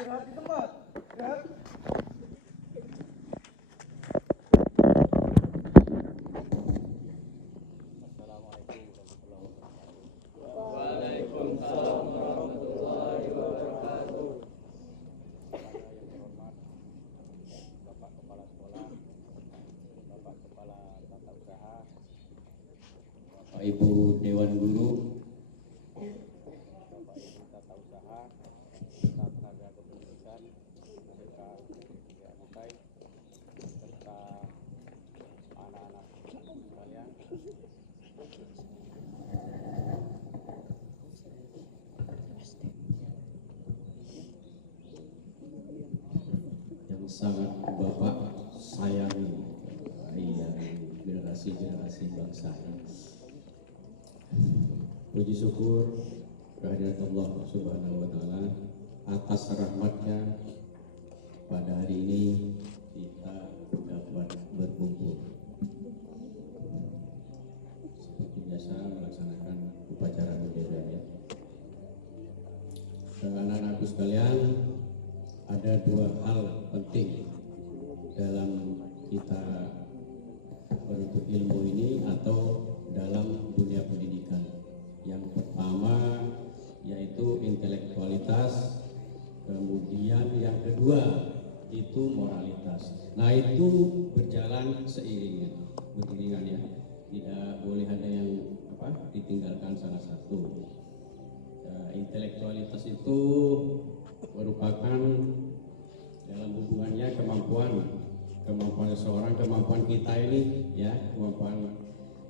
Istirahat di tempat. Istirahat. Waalaikumsalam warahmatullahi wabarakatuh. Bapak Kepala Sekolah, Bapak Kepala Tata Usaha, Bapak Ibu Dewan Guru, Bapak Ibu Tata Usaha, serta tenaga kependidikan, serta PAUD, serta anak-anak sekalian. Yang sangat Bapak sayangi, generasi-generasi bangsa. Puji syukur kehadirat Allah Subhanahu wa Ta'ala atas rahmatnya pada hari ini kita dapat berkumpul seperti biasa melaksanakan upacara bendera ya. Anak-anakku sekalian, ada dua hal penting dalam kita menuntut ilmu ini atau dalam dunia pendidikan. Yang pertama yaitu intelektualitas, kemudian yang kedua itu moralitas. Nah itu berjalan beriringan ya, tidak boleh ada yang ditinggalkan salah satu. Intelektualitas itu merupakan dalam hubungannya kemampuan seseorang, kemampuan kita ini ya, kemampuan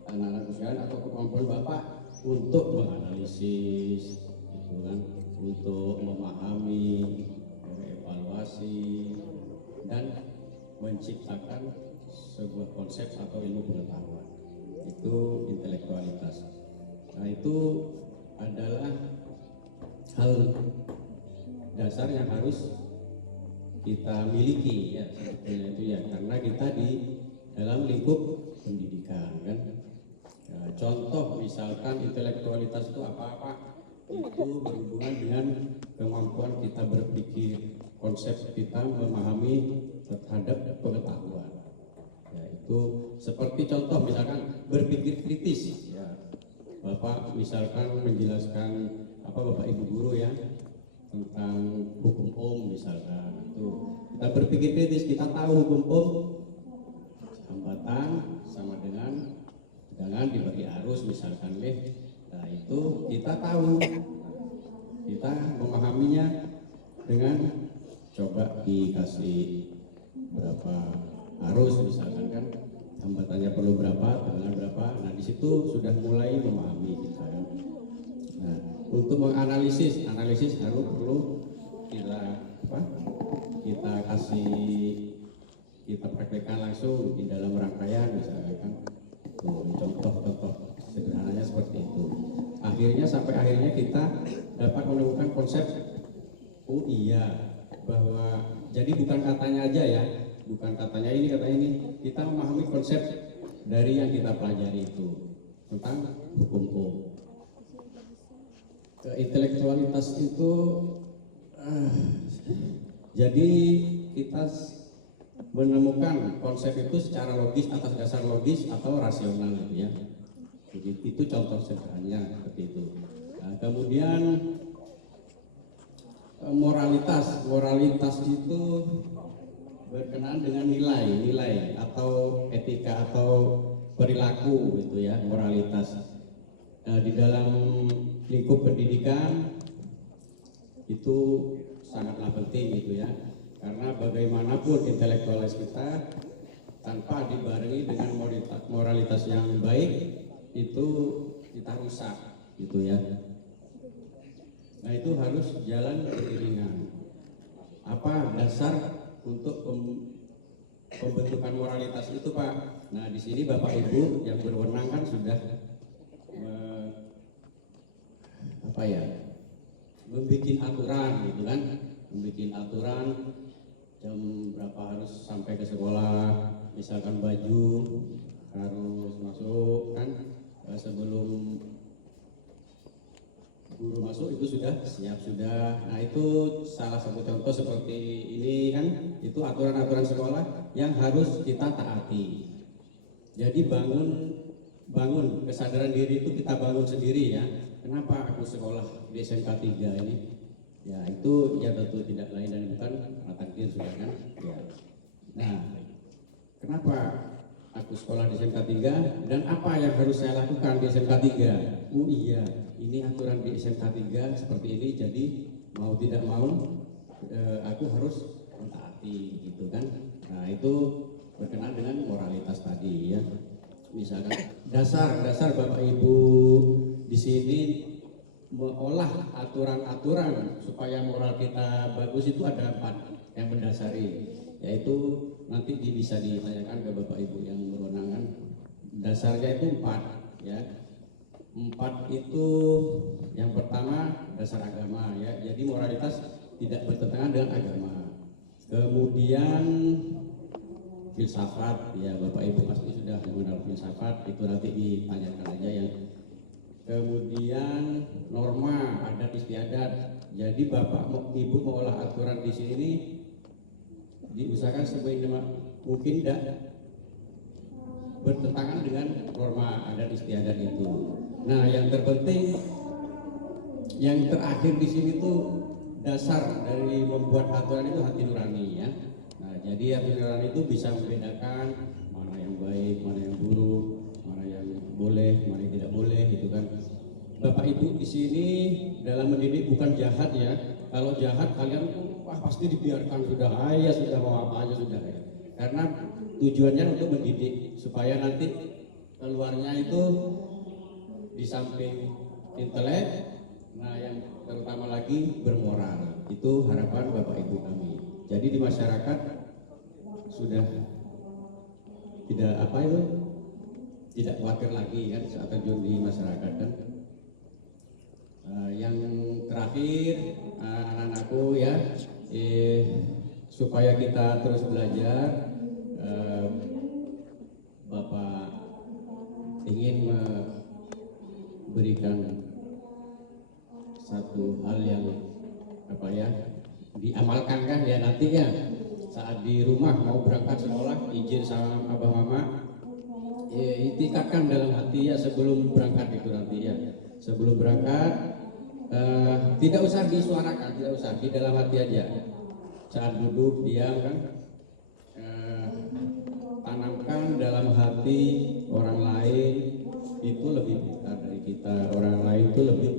anak-anak sekalian atau kemampuan Bapak untuk menganalisis gitu kan, untuk memahami, mengevaluasi dan menciptakan sebuah konsep atau ilmu pengetahuan. Itu intelektualitas. Nah, itu adalah hal dasar yang harus kita miliki ya, sebetulnya itu ya, karena kita di dalam lingkup pendidikan kan. Nah, contoh misalkan intelektualitas itu apa-apa itu berhubungan dengan kemampuan kita berpikir, konsep kita memahami terhadap pengetahuan. Ya, itu seperti contoh misalkan berpikir kritis ya. Bapak misalkan menjelaskan Bapak Ibu guru ya tentang hukum misalkan, itu kita berpikir kritis, kita tahu hukum hambatan sama dengan tegangan dibagi arus misalkan nah itu kita tahu, kita memahaminya dengan coba dikasih berapa arus misalkan kan, hambatannya perlu berapa, tegangan berapa. Nah di situ sudah mulai memahami kita kan. Nah untuk menganalisis harus perlu kita praktekkan langsung di dalam rangkaian misalkan kan. Contoh sederhananya seperti itu. Sampai akhirnya kita dapat menemukan konsep bahwa jadi bukan katanya aja ya, bukan katanya ini kata ini, kita memahami konsep dari yang kita pelajari itu tentang hukum. Intelektualitas itu jadi kita menemukan konsep itu secara logis atas dasar logis atau rasional gitu ya. Jadi itu contoh sederhananya seperti itu. Nah, kemudian moralitas itu berkenaan dengan nilai atau etika atau perilaku gitu ya, moralitas. Di dalam lingkup pendidikan itu sangatlah penting gitu ya, karena bagaimanapun intelektualitas kita tanpa dibarengi dengan moralitas yang baik itu kita rusak gitu ya. Nah itu harus jalan beriringan. Apa dasar untuk pembentukan moralitas itu Pak? Nah di sini Bapak Ibu yang berwenang kan sudah membuat aturan gitu kan, membuat aturan jam berapa harus sampai ke sekolah, misalkan baju harus masuk kan sebelum guru masuk itu sudah siap sudah. Nah itu salah satu contoh seperti ini kan, itu aturan-aturan sekolah yang harus kita taati. Jadi bangun kesadaran diri itu kita bangun sendiri ya. Kenapa aku sekolah di SMK 3 ini? Ya itu ya tentu tidak lain dan bukan karena takdir sudah kan. Ya. Nah kenapa aku sekolah di SMK 3 dan apa yang harus saya lakukan di SMK 3? Oh iya, ini aturan di SMK 3 seperti ini, jadi mau tidak mau aku harus mentaati gitu kan. Nah itu berkenaan dengan moralitas tadi ya. Misalkan dasar Bapak Ibu di sini mengolah aturan-aturan supaya moral kita bagus itu ada 4 yang mendasari, yaitu nanti bisa ditanyakan ke Bapak Ibu yang berwenang. Dasarnya itu 4 ya. 4 itu yang pertama dasar agama ya. Jadi moralitas tidak bertentangan dengan agama. Kemudian filsafat ya, Bapak Ibu pasti sudah mengenal filsafat, itu nanti ditanyakan aja ya. Kemudian norma adat istiadat. Jadi Bapak Ibu mengolah aturan di sini diusahakan seminimal mungkin tidak bertentangan dengan norma adat istiadat itu. Nah, yang terpenting, yang terakhir di sini tuh dasar dari membuat aturan itu hati nurani ya. Nah, jadi hati nurani itu bisa membedakan mana yang baik, mana yang buruk, mana yang boleh, mana yang tidak boleh, gitu kan. Bapak Ibu di sini dalam mendidik bukan jahat ya. Kalau jahat kalian wah pasti dibiarkan sudah, ya sudah mau apa aja sudah ya. Karena tujuannya untuk mendidik supaya nanti keluarnya itu di samping intelek, nah yang terutama lagi bermoral. Itu harapan Bapak Ibu kami. Jadi di masyarakat sudah tidak tidak khawatir lagi kan saat terjun di masyarakat kan. Yang terakhir anak-anakku ya, supaya kita terus belajar, Bapak ingin memberikan satu hal yang diamalkan kan ya nanti ya saat di rumah mau berangkat sekolah, izin sama abah mama, itikadkan dalam hati ya sebelum berangkat itu nanti ya. Sebelum berangkat tidak usah disuarakan, tidak usah, di dalam hati aja. Saat duduk diam kan, tanamkan dalam hati orang lain itu lebih pintar dari kita, orang lain itu lebih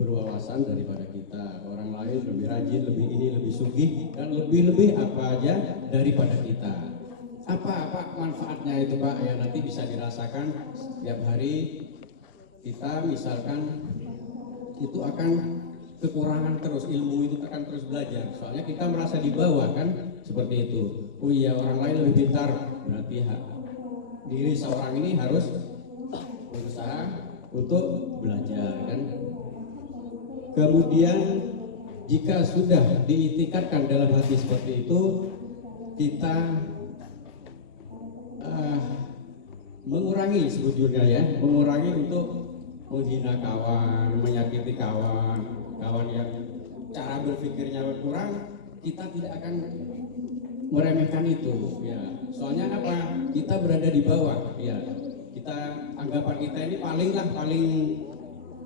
berwawasan daripada kita, orang lain lebih rajin, lebih ini, lebih sugih dan lebih apa aja daripada kita. Apa manfaatnya itu Pak? Ya nanti bisa dirasakan setiap hari. Kita misalkan itu akan kekurangan terus, ilmu itu akan terus belajar. Soalnya kita merasa di bawah kan, seperti itu. Oh iya orang lain lebih pintar, berarti diri seorang ini harus berusaha untuk belajar kan. Kemudian jika sudah diitikadkan dalam hati seperti itu, kita mengurangi sebetulnya ya, mengurangi untuk menghina kawan, menyakiti kawan yang cara berpikirnya berkurang, kita tidak akan meremehkan itu ya. Soalnya apa? Kita berada di bawah ya. Kita anggapan kita ini paling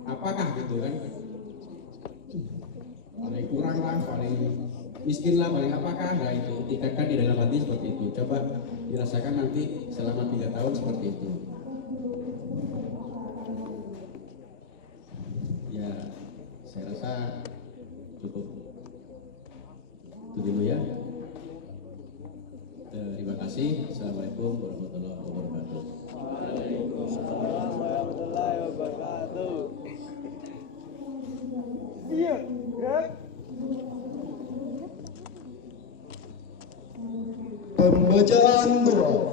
apakah gitu kan? Paling kurang lah, paling miskin lah, paling apakah? Nah itu tingkatkan di dalam hati seperti itu. Coba dirasakan nanti selama 3 tahun seperti itu. Saya rasa cukup itu dulu ya. Terima kasih. Assalamualaikum warahmatullahi wabarakatuh. Waalaikumsalam warahmatullahi wabarakatuh. Iya, ya. Pembacaan doa.